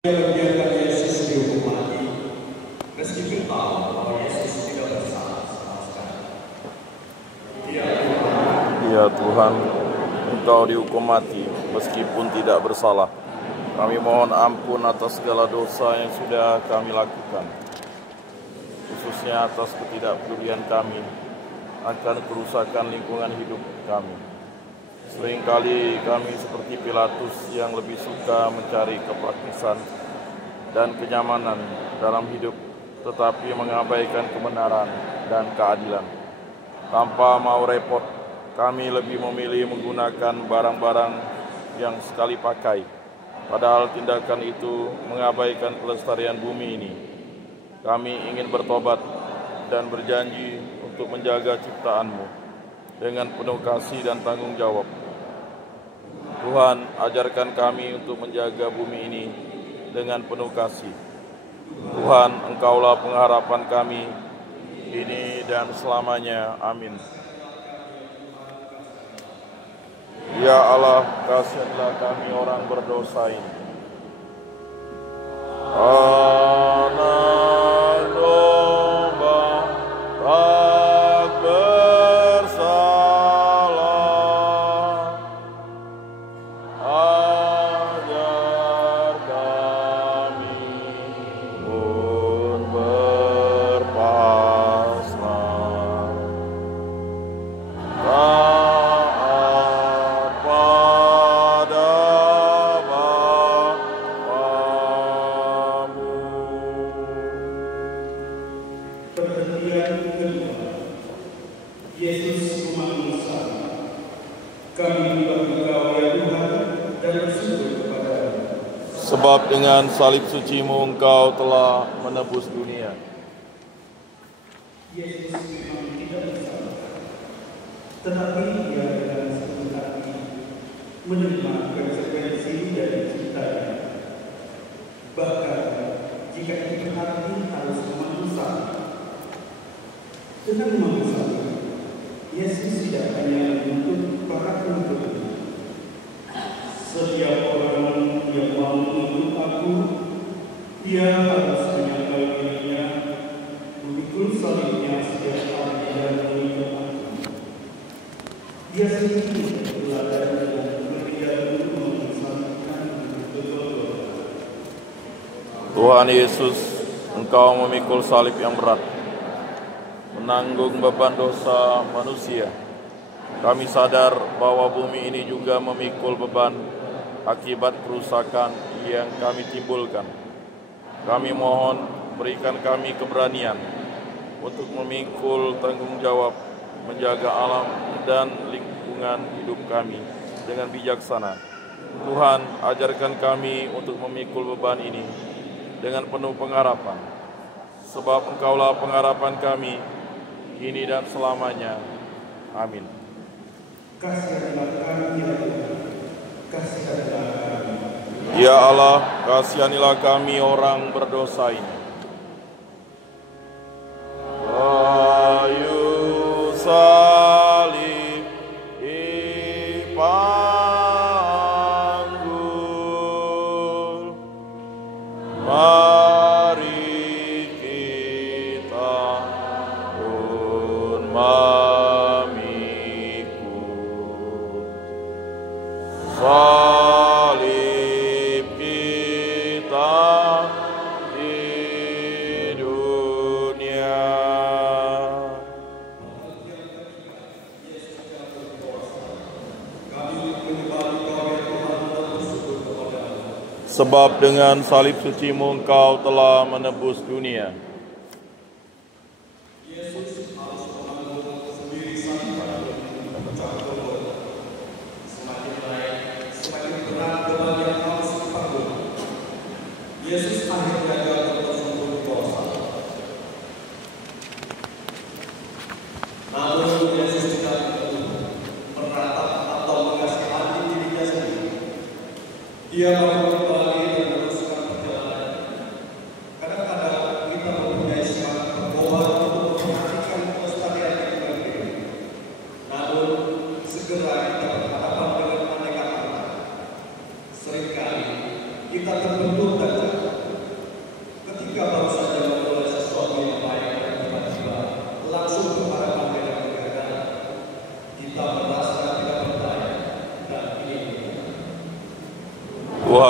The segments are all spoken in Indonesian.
Dia membiarkan Yesus dihukum mati, meskipun tahu bahwa Yesus tidak bersalah sama sekali. Ya Tuhan, Engkau dihukum mati meskipun tidak bersalah. Kami mohon ampun atas segala dosa yang sudah kami lakukan, khususnya atas ketidakpedulian kami akan kerusakan lingkungan hidup kami. Seringkali kami seperti Pilatus yang lebih suka mencari kepraktisan dan kenyamanan dalam hidup, tetapi mengabaikan kebenaran dan keadilan. Tanpa mau repot, kami lebih memilih menggunakan barang-barang yang sekali pakai, padahal tindakan itu mengabaikan kelestarian bumi ini. Kami ingin bertobat dan berjanji untuk menjaga ciptaan-Mu dengan penuh kasih dan tanggung jawab. Tuhan, ajarkan kami untuk menjaga bumi ini dengan penuh kasih. Tuhan, Engkaulah pengharapan kami, ini dan selamanya. Amin. Ya Allah, kasihanlah kami orang berdosa ini. Anak domba tak bersalah, ajar kami pun berpasrah, taat pada Bapa-Mu. Perhentian kedua, Yesus memanggil kami. Kami menyembah Engkau ya Tuhan dan bersyukur kepada-Mu. Sebab dengan salib suci-Mu Engkau telah menebus dunia. Yesus memang tidak bersalah, tetapi Dia dengan sepenuh hati menerima konsekuensi dari ciptanya. Bahkan jika itu hati harus memanggil salib. Dengan memanggil salib, Yesus tidak hanya menuntut para pengikutnya. Setiap orang yang mau menuntut Aku, dia harus menyangkal dirinya, memikul salibnya setiap hari dan mengikut Aku. Dia sendiri berladan dan berdia untuk mensalibkan untuk Golgota. Tuhan Yesus, Engkau memikul salib yang berat, menanggung beban dosa manusia. Kami sadar bahwa bumi ini juga memikul beban akibat kerusakan yang kami timbulkan. Kami mohon berikan kami keberanian untuk memikul tanggung jawab menjaga alam dan lingkungan hidup kami dengan bijaksana. Tuhan, ajarkan kami untuk memikul beban ini dengan penuh pengharapan, sebab Engkaulah pengharapan kami, kini dan selamanya. Amin. Kasihanilah kami ya Tuhan, kasihanilah kami. Ya Allah, kasihanilah kami orang berdosa ini. Kayu salib dipanggul, mari kita pun memikul salib kita di dunia. Sebab dengan salib suci-Mu Engkau telah menebus dunia. Yesus harus menanggung sendiri salibnya dan pecah Golgota. Semakin naik, semakin berat beban yang harus ditanggung. Yesus akhirnya jatuh tersungkur di bawah salib. Namun Yesus tidak meratap atau mengasihani dirinya sendiri. Dia mau kembali dan meneruskan perjalanan. Kadang-kadang kita mempunyai semangat berkobar untuk memperhatikan kelestarian lingkungan hidup. Namun segera kita berhadapan dengan aneka tantangan. Seringkali kita terbentur dan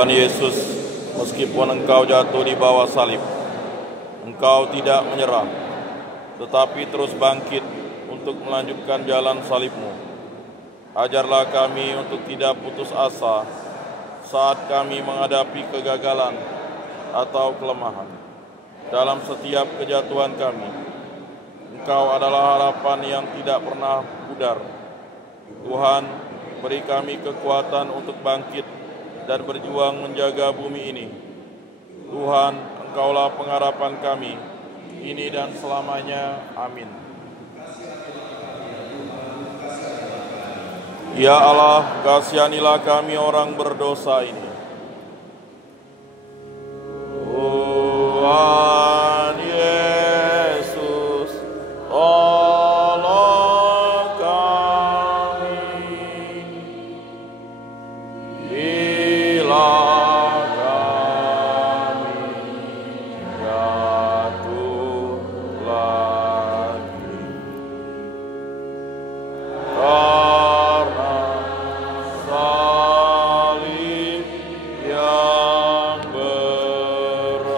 Tuhan Yesus, meskipun Engkau jatuh di bawah salib, Engkau tidak menyerah, tetapi terus bangkit untuk melanjutkan jalan salib-Mu. Ajarlah kami untuk tidak putus asa saat kami menghadapi kegagalan atau kelemahan. Dalam setiap kejatuhan kami, Engkau adalah harapan yang tidak pernah pudar. Tuhan, beri kami kekuatan untuk bangkit dan berjuang menjaga bumi ini. Tuhan, Engkaulah pengharapan kami, ini dan selamanya. Amin. Ya Allah, kasihanilah kami orang berdosa ini. Tuhan Yesus, tolong kami. Bila kami jatuh lagi, karena salib yang berat.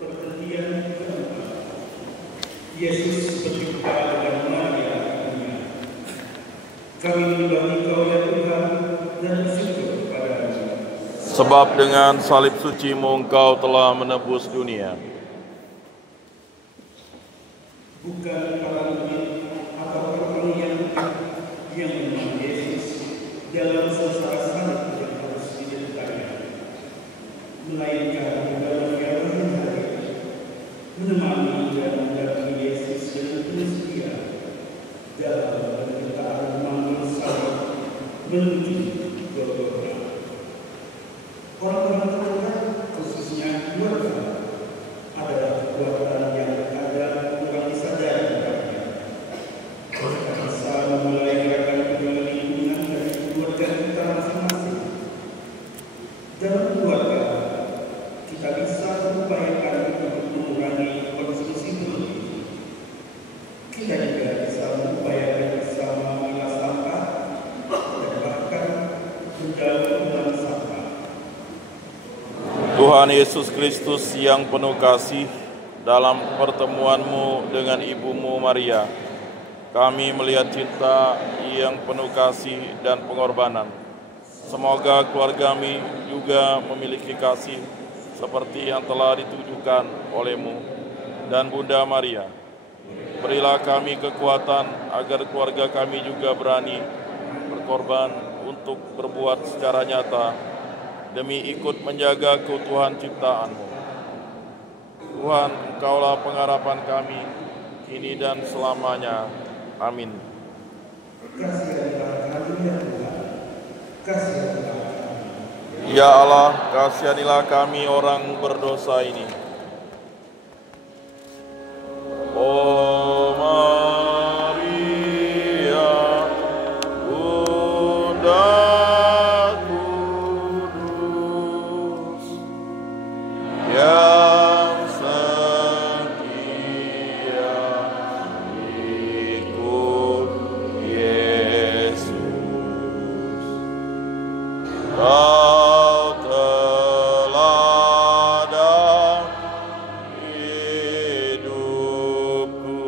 Perhentian keempat, Yesus berjumpa dengan Maria. Kami menyembah Engkau ya Tuhan dan bersyukur padamu. Sebab dengan salib suci-Mu Engkau telah menebus dunia. Bukan para murid atau orang yang menemani Yesus dalam sengsara salib yang harus dideritanya, melainkan dalam yang hadir menemani dan mendampingi Yesus dengan tulus setia dalam penderitaan memanggul salib menuju Golgota. Orang-orang terdekat, khususnya keluarga, adalah kekuatan yang kadang kurang disadari olehnya. Kita bisa memulai gerakan penjualan lingkungan dari keluarga kita masing-masing. Dalam keluarga, kita bisa mengupayakan untuk mengurangi konsumsi berlebih. Kita juga bisa mengupayakan bersama memilah sampah dan bahkan menjauh buang sampah. Tuhan Yesus Kristus yang penuh kasih, dalam pertemuan-Mu dengan Ibu-Mu Maria, kami melihat cinta yang penuh kasih dan pengorbanan. Semoga keluarga kami juga memiliki kasih seperti yang telah ditujukan oleh-Mu dan Bunda Maria. Berilah kami kekuatan agar keluarga kami juga berani berkorban untuk berbuat secara nyata demi ikut menjaga keutuhan ciptaan-Mu. Tuhan, Engkaulah pengharapan kami, kini dan selamanya. Amin. Kasihanilah kami ya Tuhan. Kasihanilah kami. Ya Allah, kasihanilah kami orang berdosa ini. Oh Maria, Bunda Kudus, yang setia ikut Yesus. Kau teladan hidupku.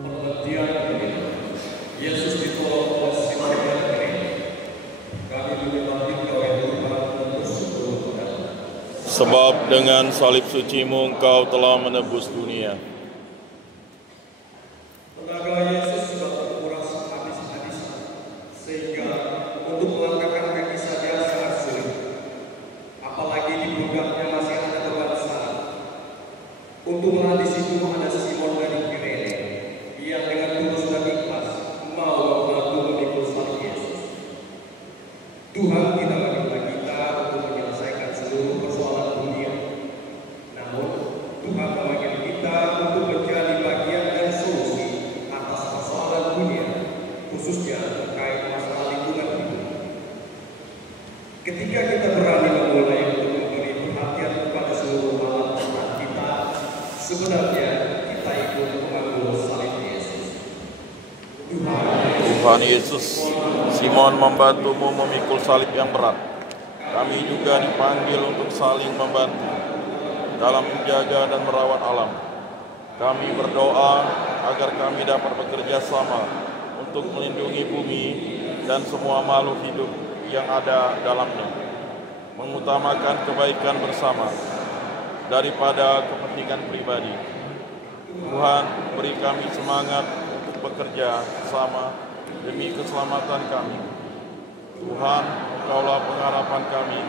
Perhentian Yesus ditolong oleh si Maria ini. Kami menyembah Engkau ya Tuhan dan bersyukur padamu. Sebab dengan salib suci-Mu Engkau telah menebus dunia. Tenaga Yesus sudah terkuras habis-habisan, sehingga untuk melangkahkan kaki saja sangat sulit. Apalagi di punggungnya masih ada beban saat. Untunglah di situ ada Simon dari Kirene, yang dengan tulus dan ikhlas mau mengaku memikul salib Yesus. Tuhan tidak meminta kita untuk menyelesaikan seluruh persoalan dunia. Namun, Tuhan memanggil kita untuk menjadi bagian dari solusi atas persoalan dunia, khususnya terkait masalah lingkungan hidup. Ketika kita berani memulai untuk memberi perhatian kepada seluruh alam Tuhan kita, sebenarnya kita ikut mengambil salib Yesus. Tuhan Yesus, Simon membantumu memikul salib yang berat. Kami juga dipanggil untuk saling membantu dalam menjaga dan merawat alam. Kami berdoa agar kami dapat bekerja sama untuk melindungi bumi dan semua makhluk hidup yang ada dalamnya, mengutamakan kebaikan bersama daripada kepentingan pribadi. Tuhan, beri kami semangat untuk bekerja sama demi keselamatan kami. Tuhan, Engkaulah pengharapan kami,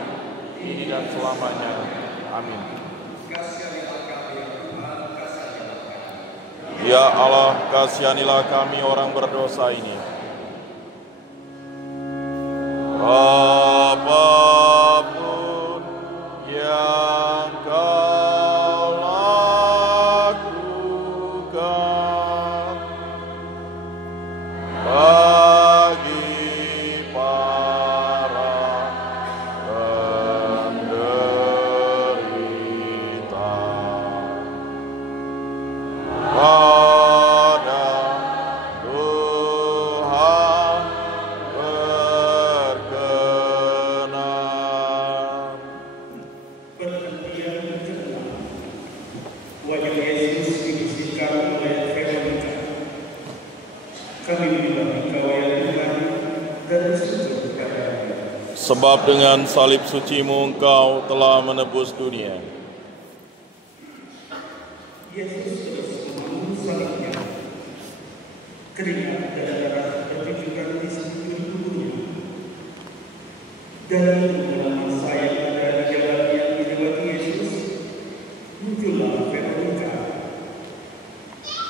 kini dan selamanya. Amin. Ya Allah, kasihanilah kami orang berdosa ini. Apapun yang Kau lakukan bagi para penderita, pada Tuhan berkenan. Perhentian kedua, wajah Yesus dibersihkan oleh Veronica. Kami menyembah Engkau ya Tuhan dan bersujud kepada-Mu. Sebab dengan salib suci-Mu Engkau telah menebus dunia. Yesus terus memanggung salibnya. Keringat dan darah bercucuran di sekujur tubuhnya. Dan mengulangi sayap dari jalan yang dilewati Yesus, muncullah Veronica.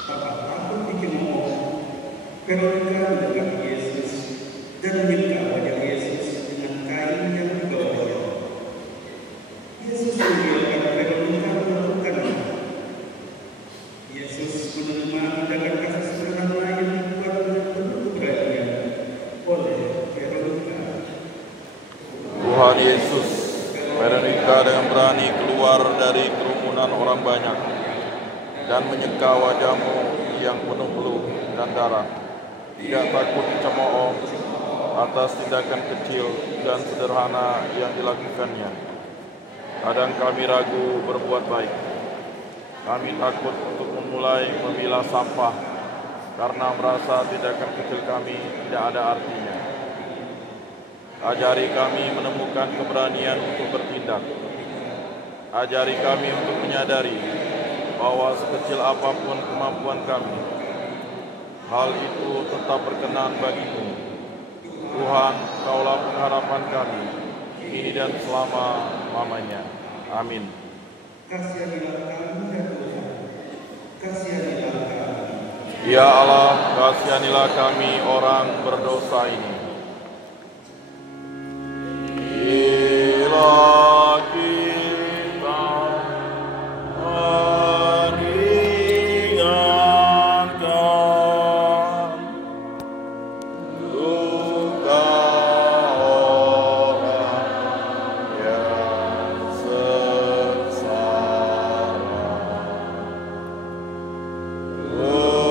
Tanpa takut dicemooh, Veronica mendekati Yesus dan menyeka wajah Yesus dengan kain yang dibawanya. Yesus membiarkan Veronica melakukannya. Yesus menerima dengan kasih sederhana yang dibuat dengan penuh perhatian oleh Veronica. Tuhan Yesus, Veronica dengan berani keluar dari kerumunan orang banyak dan menyeka wajah-Mu yang penuh peluh dan darah. Tidak takut dicemooh atas tindakan kecil dan sederhana yang dilakukannya. Kadang kami ragu berbuat baik. Kami takut untuk memulai memilah sampah karena merasa tindakan kecil kami tidak ada artinya. Ajari kami menemukan keberanian untuk bertindak. Ajari kami untuk menyadari bahwa sekecil apapun kemampuan kami, hal itu tetap berkenan bagi-Mu. Tuhan, Kaulah pengharapan kami, kini dan selama-lamanya. Amin. Kasihanilah kami ya Tuhan, kasihanilah kami. Ya Allah, kasihanilah kami orang berdosa ini. Bila kita meringankan duka orang yang sengsara,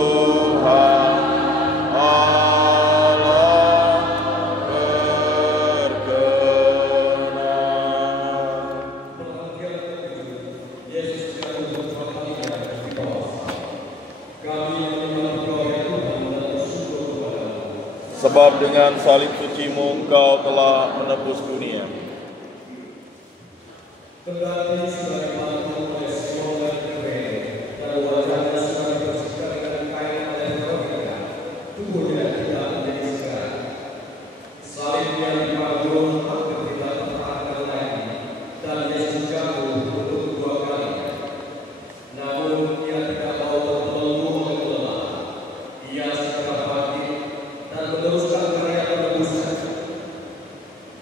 Tuhan Allah berkenan. Yesus yang berkata di bawah. Kami yang menyembah Engkau ya Tuhan dan bersyukur kepada-Mu. Sebab dengan salib suci-Mu Engkau telah menebus dunia. Kendati sudah dibantu oleh Simon dan Petrus, dan wajahnya sudah dibersihkan dengan kain oleh Veronica, tubuhnya tidak menjadi segar. Salib yang dipanggung hampir tidak tertahankan lagi, dan Yesus jatuh untuk 2 kali. Namun ia tidak mau terbelenggu oleh lelah. Ia segera bangkit dan meneruskan karya penebusan.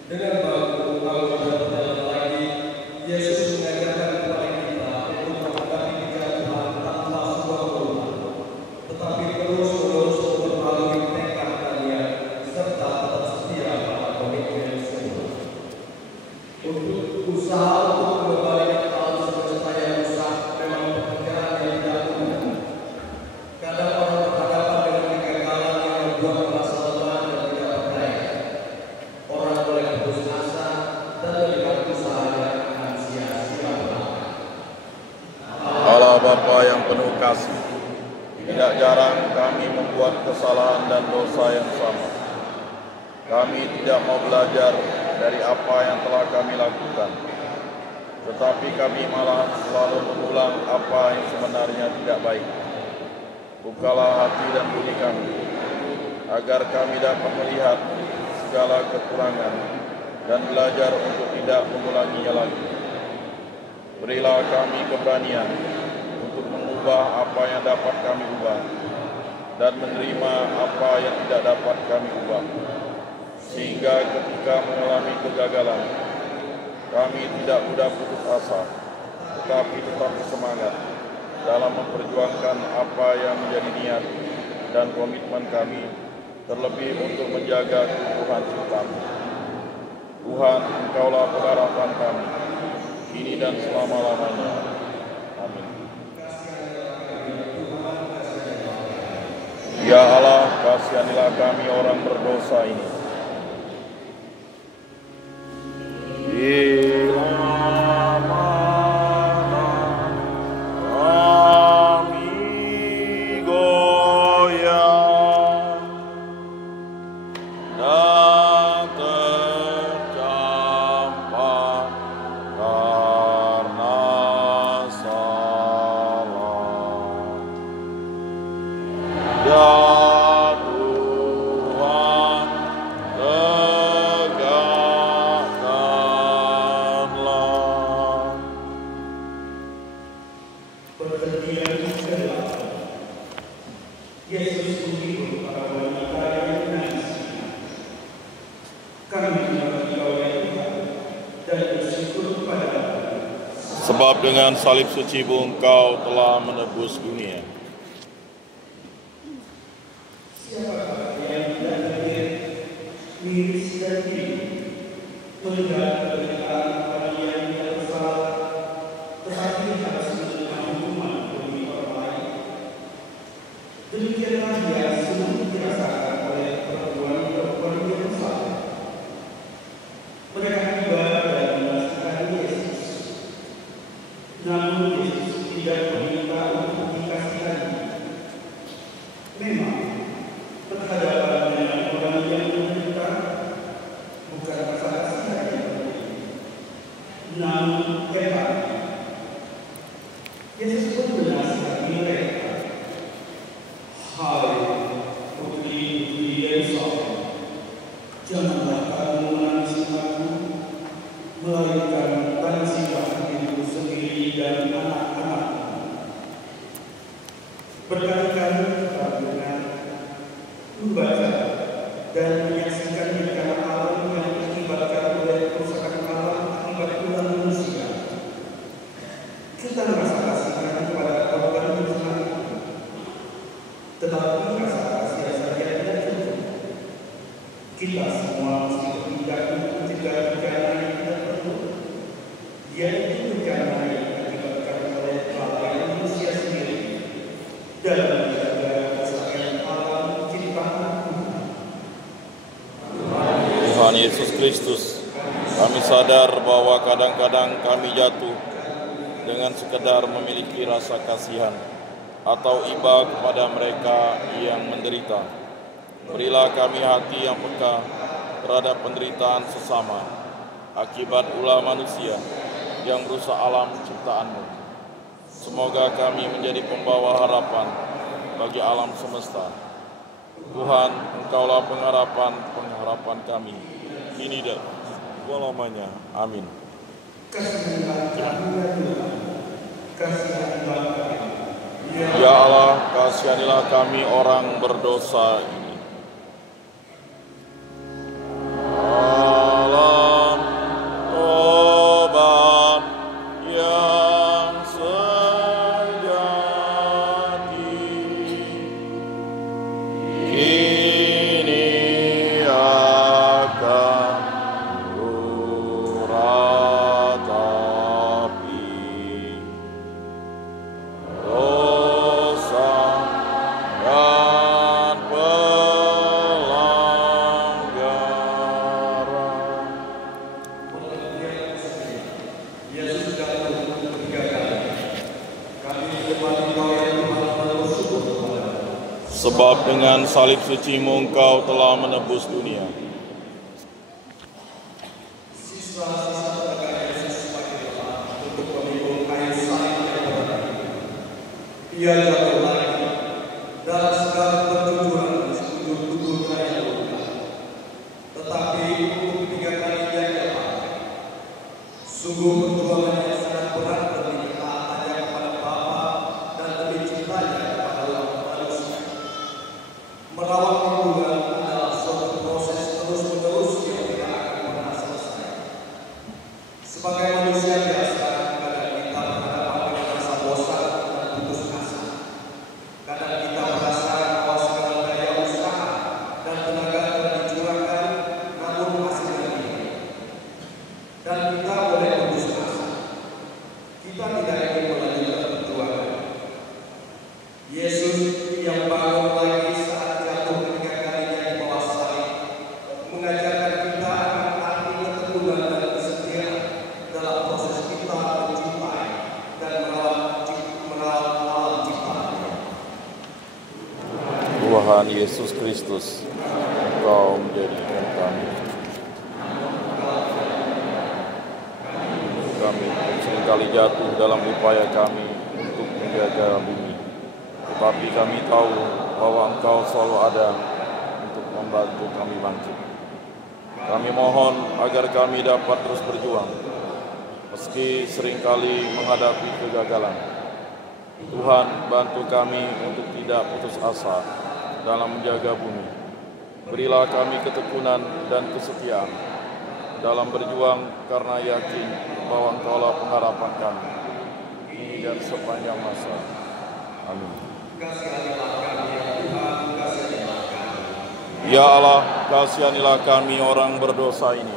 Dengan bangku bangun dan berjalan lagi, Yesus mengajarkan kepada kita untuk menghadapi kejatuhan tanpa sebuah peluang, tetapi terus-menerus memperbarui tekad dan niat serta tetap setia pada komitmen semula. Untuk usaha untuk mengembalikan alam semesta yang rusak memang pekerjaan yang tidak mudah. Kadang orang berhadapan dengan kegagalan yang membuat merasa lemah dan tidak berdaya. Bapa yang penuh kasih, tidak jarang kami membuat kesalahan dan dosa yang sama. Kami tidak mau belajar dari apa yang telah kami lakukan, tetapi kami malah selalu mengulang apa yang sebenarnya tidak baik. Bukalah hati dan budi kami, agar kami dapat melihat segala kekurangan dan belajar untuk tidak mengulanginya lagi. Berilah kami keberanian untuk mengubah apa yang dapat kami ubah dan menerima apa yang tidak dapat kami ubah, sehingga ketika mengalami kegagalan, kami tidak mudah putus asa, tetapi tetap bersemangat dalam memperjuangkan apa yang menjadi niat dan komitmen kami, terlebih untuk menjaga keutuhan ciptamu. Tuhan, Engkaulah pengharapan kami, kini dan selama-lamanya. Amin. Ya Allah, kasihanilah kami orang berdosa ini. Bila mana kami goyah dan tercampur karena salah, ya Tuhan, tegakkanlah. Perhentian ke-8. Yesus menghibur para wanita yang menangis. Kami diberkati oleh Tuhan dan bersyukur kepada-Mu. Sebab dengan salib suci-Mu Engkau telah menebus dunia. Siapakah yang tidak hadir miris dan diri melihat penderitaan orang yang tidak bersalah, tetapi harus menerima hukuman demi orang lain? Demikianlah dia sungguh dirasakan oleh perempuan-perempuan yang bersalah. Mereka tiba dan menasihati Yesus, namun Yesus tidak meminta untuk dikasihani. Memang berhadapan dengan orang yang menderita bukan rasa kasihan yang penting, namun empati. Yesus pun menasihati mereka, "Hai putri-putri Yerusalem, janganlah kamu menangisi aku, melainkan tangisilah dirimu sendiri dan anak-anakmu." Berkali-kali kita mendengar, membaca, dan menyaksikan bencana alam yang diakibatkan oleh kerusakan alam akibat ulah manusia. Kita merasa kasihan kepada korban bencana itu, tetapi rasa kasihan saja tidak cukup. Kita semua mesti bertindak untuk mencegah bencana yang tidak perlu, yaitu bencana yang diakibatkan oleh kelalaian manusia sendiri dalam menjaga kelestarian alam ciptaan Tuhan. Tuhan Yesus Kristus, kami sadar bahwa kadang-kadang kami jatuh dengan sekedar memiliki rasa kasihan atau iba kepada mereka yang menderita. Berilah kami hati yang peka terhadap penderitaan sesama akibat ulah manusia yang merusak alam ciptaan-Mu. Semoga kami menjadi pembawa harapan bagi alam semesta. Tuhan, Engkaulah pengharapan kami, kini dan selamanya. Amin. Kasihanlah kami ya Tuhan, kasihanlah kami. Ya Allah, kasihanilah kami orang berdosa ini. Dalam tobat yang sejati, kini akan meratapi dosa dan Sebab dengan salib suci-Mu Engkau telah menebus dunia. Sisa-sisa tenaga Yesus pakailah untuk memikul kayu salib yang berat. Ia jatuh lagi, dan segala bercucuran di sekujur tubuhnya yang luka. Tetapi untuk ketiga kalinya ia pakai. Sungguh perjuangan yang sangat berat demi ketaatannya kepada Bapa dan demi cintanya kepada manusia. Merawat hubungan adalah suatu proses terus-menerus yang tidak akan pernah selesai. Sebagai manusia biasa, kadang kita berhadapan dengan rasa bosan dan putus asa. Kadang kita merasa bahwa segala daya usaha dan tenaga telah dicurahkan, namun hasilnya tidak. Dan kita boleh putus asa. Kita tidak ingin melanjutkan perjuangan. Yesus yang bangun lagi saat jatuh ketiga kalinya di bawah salib mengajarkan kita akan arti ketekunan dan kesetiaan dalam proses kita mencintai dan merawat alam ciptaan. Tuhan Yesus Kristus, Engkau menjadikan kami. Kami seringkali jatuh dalam upaya kami untuk menjaga bumi. Tetapi kami tahu bahwa Engkau selalu ada untuk membantu kami bangkit. Kami mohon agar kami dapat terus berjuang, meski seringkali menghadapi kegagalan. Tuhan, bantu kami untuk tidak putus asa dalam menjaga bumi. Berilah kami ketekunan dan kesetiaan dalam berjuang karena yakin bahwa Engkaulah pengharapan kami ini dan sepanjang masa. Amin. Ya Allah, kasihanilah kami orang berdosa ini.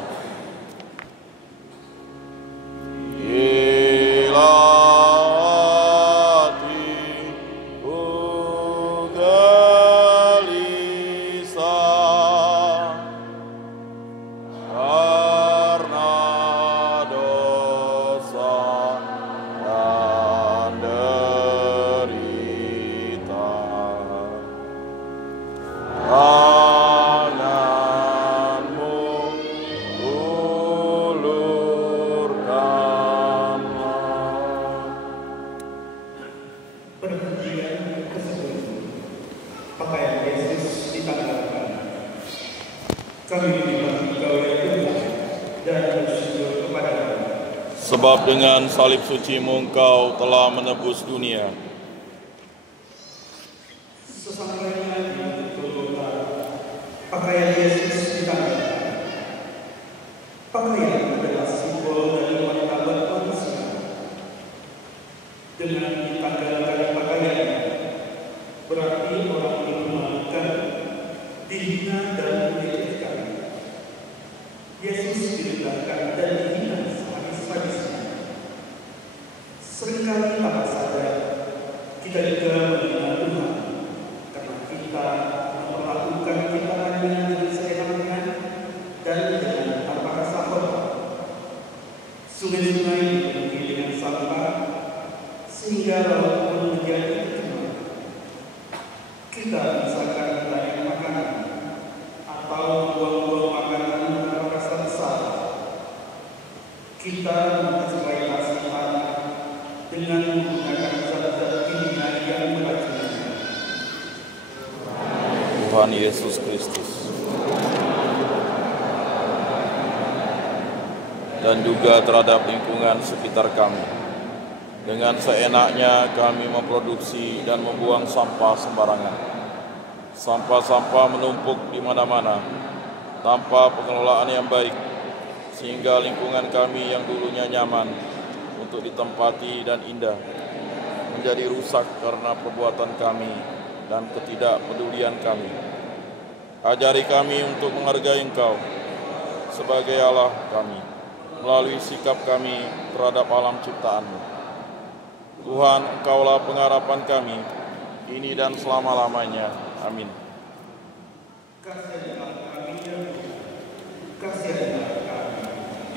Sebab dengan salib suci-Mu Engkau telah menebus dunia. Sesampainya di Golgota, pakaian Yesus ditanggalkan. Pakaian adalah simbol dari martabat manusia. Dengan ditanggalkan pakaiannya, berarti orang dimalukan, dihina dan dilecehkan. Yesus direndahkan dan dihina sehabis-habisnya. Seringkali tak sadar kita juga menghina Tuhan karena kita memperlakukan kita dengan seenaknya dan dengan tanpa rasa hormat. Sungai-sungai dipenuhi dengan sampah sehingga laut pun menjadi tercemar. Kita misalkan banyak makanan atau membuang-buang makanan tanpa rasa bersalah. Kita mengeksploitasi tanah dengan menggunakan zat-zat kimia yang beracun. Tuhan Yesus Kristus. Dan juga terhadap lingkungan sekitar kami. Dengan seenaknya kami memproduksi dan membuang sampah sembarangan. Sampah-sampah menumpuk di mana-mana tanpa pengelolaan yang baik, sehingga lingkungan kami yang dulunya nyaman untuk ditempati dan indah menjadi rusak karena perbuatan kami dan ketidakpedulian kami. Ajari kami untuk menghargai Engkau sebagai Allah kami melalui sikap kami terhadap alam ciptaan-Mu. Tuhan, Engkaulah pengharapan kami ini dan selama-lamanya. Amin.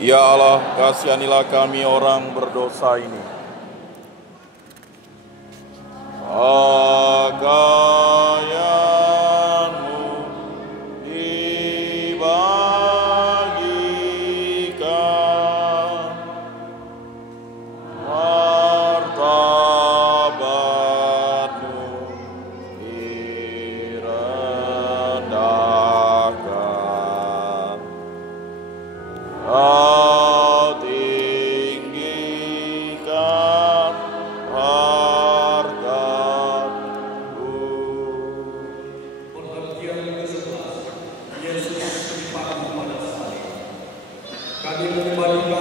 Ya Allah, kasihanilah kami orang berdosa ini. Agaya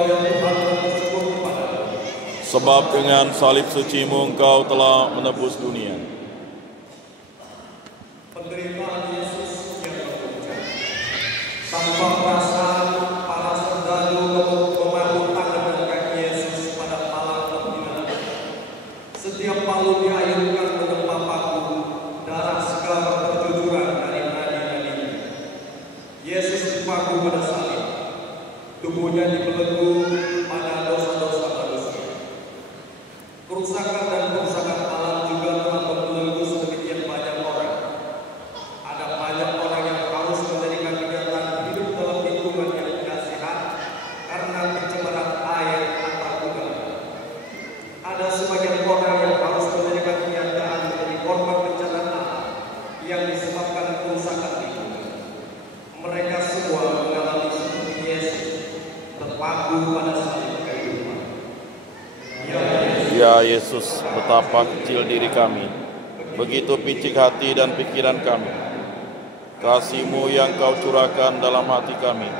ya Tuhan dan bersyukur kepadamu. Sebab dengan salib suci-Mu Engkau telah menebus dunia. Penderitaan Yesus yang terpuncak. Tanpa perasaan, para serdadu memabuk tangan dan kaki Yesus pada malam pembinaan. Setiap palu diayunkan menempa paku, darah segala bercucuran dari nadi-nadinya. Yesus dipaku pada salib, tubuhnya dibelenggu pada dosa-dosa manusia. Kerusakan dan kerusakan alam juga telah membelenggu sedemikian banyak orang. Ada banyak orang yang harus menjadikan kegiatan hidup dalam lingkungan yang tidak sehat karena pencemaran air atau udara. Ada sebagian orang yang harus menjadikan kegiatan menjadi korban bencana alam yang disebabkan kerusakan lingkungan. Mereka semua mengalami seperti Yesus, terpaku pada salib kehidupan. Ya Yesus, betapa kecil diri kami, begitu picik hati dan pikiran kami. Kasih-Mu yang Kau curahkan dalam hati kami,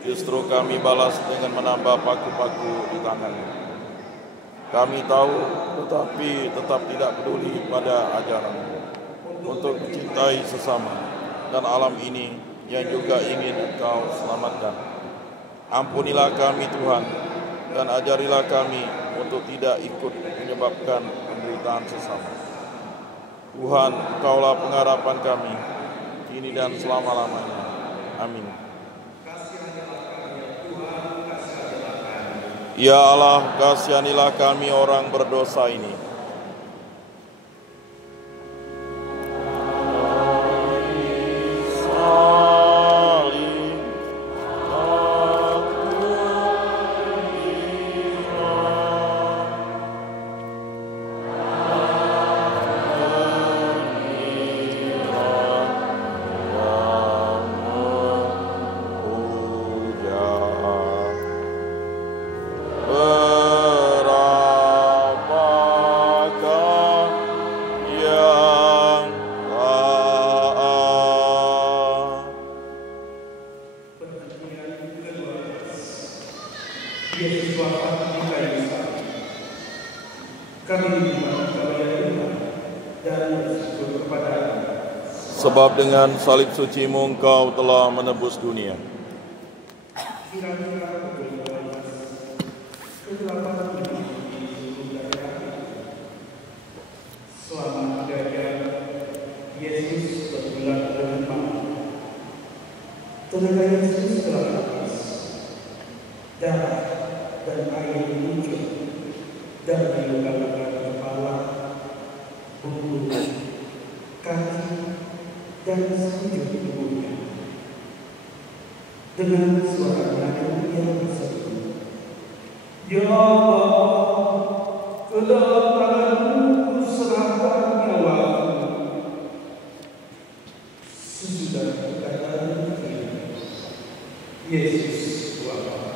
justru kami balas dengan menambah paku-paku di tangan-Mu. Kami tahu, tetapi tetap tidak peduli pada ajaran-Mu untuk mencintai sesama dan alam ini yang juga ingin Engkau selamatkan. Ampunilah kami Tuhan, dan ajarilah kami untuk tidak ikut menyebabkan penderitaan sesama. Tuhan, Engkaulah pengharapan kami, kini dan selama-lamanya. Amin. Ya Allah, kasihanilah kami orang berdosa ini. Yesus wafat di kayu salib. Kami dibuat kepada Tuhan dan bersyukur kepada-Mu. Sebab dengan salib suci-Mu Engkau telah menebus dunia. Kira-kira pukul 12, ke-8 di seluruh daerah. Selama 3 jam, Yesus berbulan dengan malam. Tenaga Yesus telah habis. Darah dan air muncul dari luka-luka kepala, bulu, kaki, dan sekujur tubuhnya. Dengan suara nada yang berseru, "Ya Allah, ke dalam tangan-Mu kuserahkan nyawaku." Sesudah perkataan itu, Yesus wafat.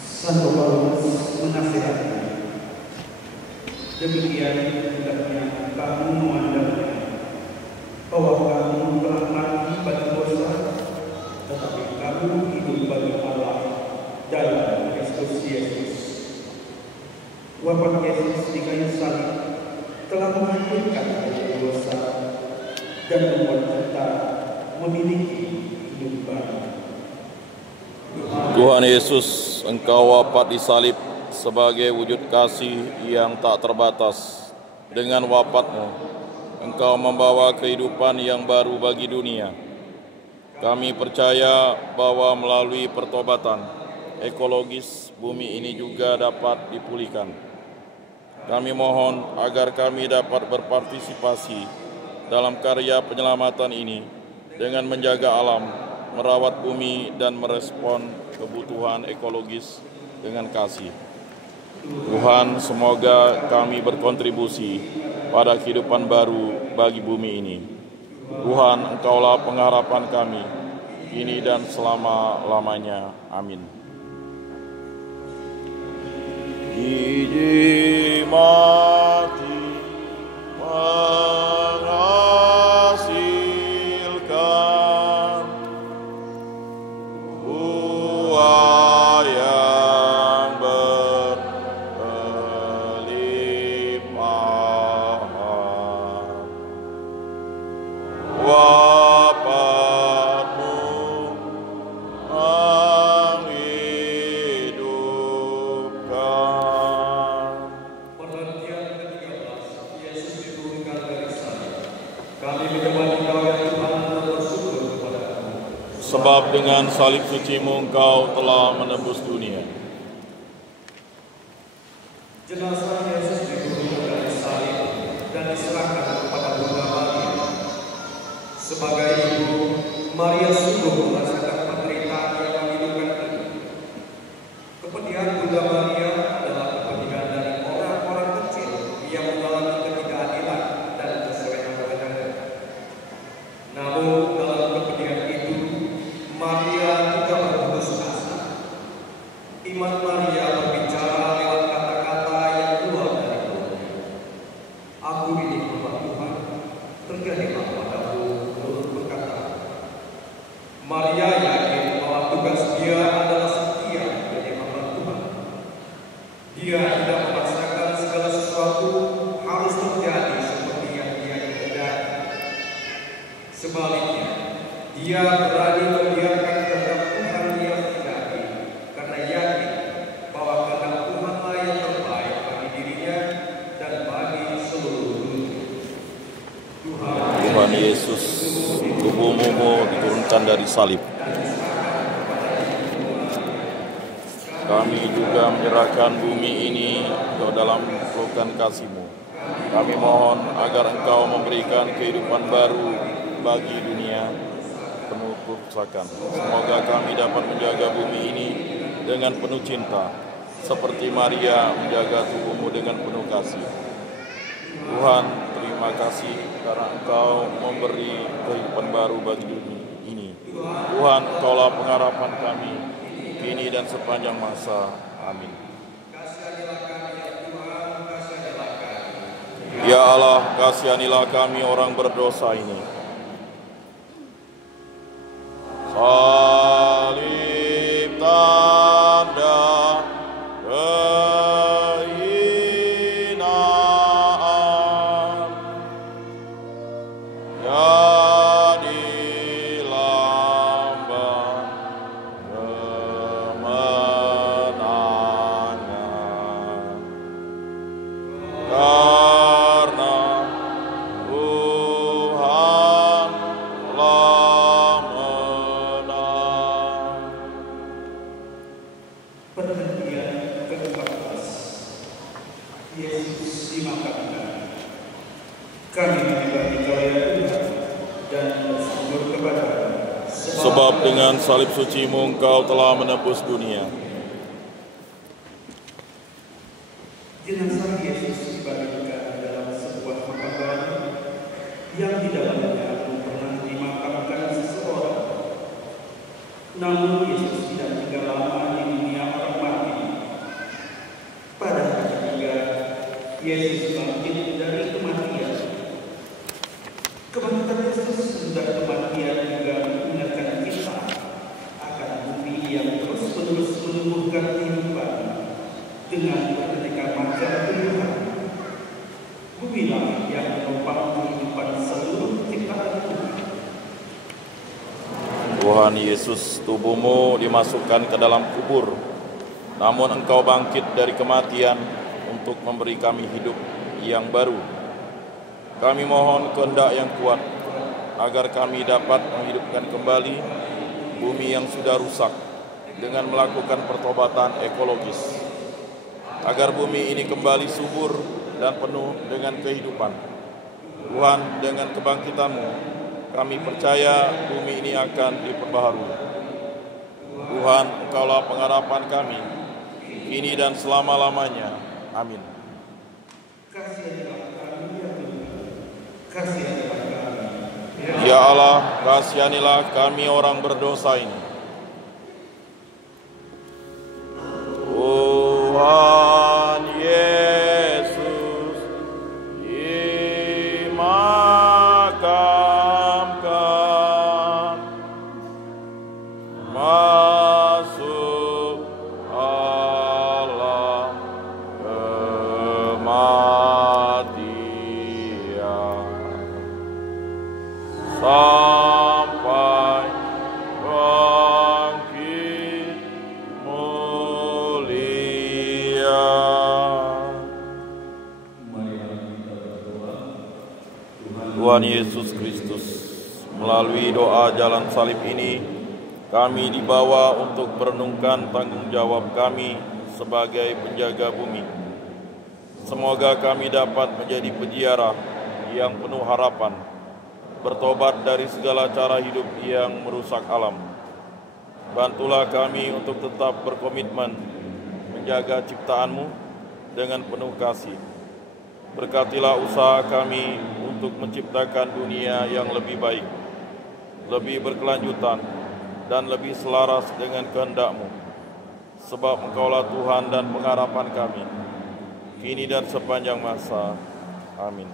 Santo Paulus menasihatkan, demikian hendaknya kamu memandangnya, bahwa kamu telah mati bagi dosa, tetapi kamu hidup bagi Allah dalam Kristus Yesus. Wafat Yesus di kayu salib telah menghancurkan dosa dan membuat kita memiliki hidup baru. Tuhan Yesus, Engkau wafat di salib sebagai wujud kasih yang tak terbatas. Dengan wafat-Mu, Engkau membawa kehidupan yang baru bagi dunia. Kami percaya bahwa melalui pertobatan ekologis, bumi ini juga dapat dipulihkan. Kami mohon agar kami dapat berpartisipasi dalam karya penyelamatan ini dengan menjaga alam, merawat bumi, dan merespon kebutuhan ekologis dengan kasih. Tuhan, semoga kami berkontribusi pada kehidupan baru bagi bumi ini. Tuhan, Engkaulah pengharapan kami, kini dan selama-lamanya. Amin. Iji mati Kami menyembah Engkau ya Tuhan dan bersyukur kepada-Mu. Sebab dengan salib suci-Mu Engkau telah menebus dunia. Jenazah Yesus diturunkan dari salib dan diserahkan kepada Bunda Maria. Sebagai ibu, Maria sungguh merasakan penderitaan yang menghidupkan ini. Kepedihan Bunda Maria adalah kepedihan dari orang-orang kecil yang mengalami ketidakadilan dan kesewenang-wenangan. Namun dalam kepedihan itu, Maria tidak berputus asa. Iman Maria berbicara lewat kata-kata yang keluar dari mulutnya. Aku ini hamba Tuhan, terjadilah padaku menurut perkataan. Maria yakin bahwa tugas dia adalah setia menjadi hamba Tuhan. Dia tidak memaksakan segala sesuatu harus terjadi seperti yang dia kehendaki. Sebaliknya, dia berani membiarkan kehendak Tuhan yang terjadi karena yakin bahwa kehendak Tuhanlah yang terbaik bagi dirinya dan bagi seluruh dunia. Tuhan Yesus, tubuh-Mu diturunkan dari salib. Kami juga menyerahkan bumi ini ke dalam pelukan kasih-Mu. Kami mohon agar Engkau memberikan kehidupan baru bagi dunia penuh kerusakan. Semoga kami dapat menjaga bumi ini dengan penuh cinta, seperti Maria menjaga tubuh-Mu dengan penuh kasih. Tuhan, terima kasih karena Engkau memberi kehidupan baru bagi dunia ini. Tuhan, Engkaulah pengharapan kami, kini dan sepanjang masa. Amin. Ya Allah, kasihanilah kami orang berdosa ini. Salib tanda kehinaan, jadi lambang kemenangan. Karena Tuhan telah menang. Perhentian ke-14. Yesus dimakamkan. Kami menyembah Engkau ya Tuhan dan bersyukur kepada-Mu. Sebab dengan salib suci-Mu Engkau telah menebus dunia. Jenazah Yesus dibagikan dalam sebuah makam yang di dalamnya belum pernah dimakamkan seseorang. Namun Yesus tidak tinggal lama di dunia orang mati. Pada hari ketiga, Yesus bangkit dari kematian. Kebangkitan Yesus dan kematian juga mengingatkan kita akan bumi yang terus-menerus menumbuhkan kehidupan dengan beraneka macam tumbuhan. Bumilah yang menopang kehidupan seluruh ciptaan Tuhan. Tuhan Yesus, tubuh-Mu dimasukkan ke dalam kubur, namun Engkau bangkit dari kematian untuk memberi kami hidup yang baru. Kami mohon kehendak yang kuat, agar kami dapat menghidupkan kembali bumi yang sudah rusak dengan melakukan pertobatan ekologis, agar bumi ini kembali subur dan penuh dengan kehidupan. Tuhan, dengan kebangkitan-Mu, kami percaya bumi ini akan diperbaharui. Tuhan, Engkaulah pengharapan kami, kini dan selama-lamanya. Amin. Kasihanilah kami ya Tuhan. Kasihanilah kami. Ya Allah, kasihanilah kami orang berdosa ini. Tuhan Yesus dimakamkan, masuk alam kematian, sampai bangkit mulia. Mari kita berdoa. Tuhan Tuhan Yesus Kristus. Melalui doa jalan salib ini, kami dibawa untuk merenungkan tanggung jawab kami sebagai penjaga bumi. Semoga kami dapat menjadi peziarah yang penuh harapan, bertobat dari segala cara hidup yang merusak alam. Bantulah kami untuk tetap berkomitmen menjaga ciptaan-Mu dengan penuh kasih. Berkatilah usaha kami untuk menciptakan dunia yang lebih baik, lebih berkelanjutan, dan lebih selaras dengan kehendak-Mu. Sebab Engkaulah Tuhan dan pengharapan kami, kini dan sepanjang masa. Amin.